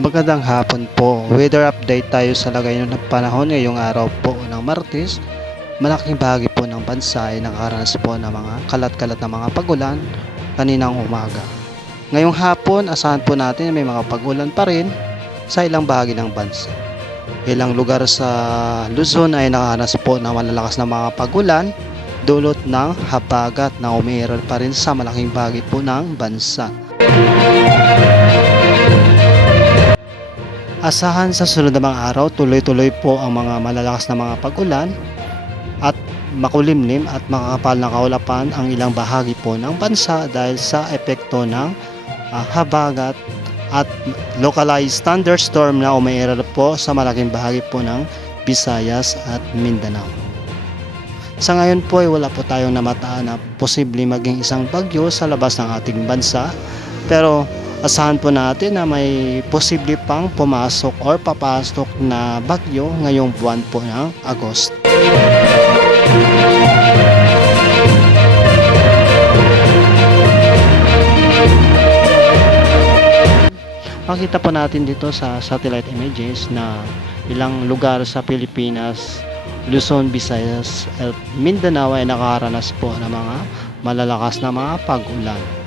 Magandang hapon po. Weather update tayo sa lagay ng panahon ngayong araw po ng Martes. Malaking bahagi po ng bansa ay nakaranas po ng mga kalat-kalat na mga pagulan kaninang umaga. Ngayong hapon, asahan po natin may mga pagulan pa rin sa ilang bahagi ng bansa. Ilang lugar sa Luzon ay nakaranas po ng malalakas na mga pagulan dulot ng habagat na umiiral pa rin sa malaking bahagi po ng bansa. Asahan sa sunod na mga araw, tuloy-tuloy po ang mga malalakas na mga pagulan at makulimlim at makakapal na kaulapan ang ilang bahagi po ng bansa dahil sa epekto ng ah, habagat at localized thunderstorm na umiiral po sa malaking bahagi po ng Visayas at Mindanao. Sa ngayon po ay wala po tayong namataan na posible maging isang bagyo sa labas ng ating bansa pero asahan po natin na may posible pang pumasok or papasok na bagyo ngayong buwan po ng Agosto. Makita po natin dito sa satellite images na ilang lugar sa Pilipinas, Luzon, Visayas at Mindanao ay nakaranas po ng mga malalakas na mga pag-ulan.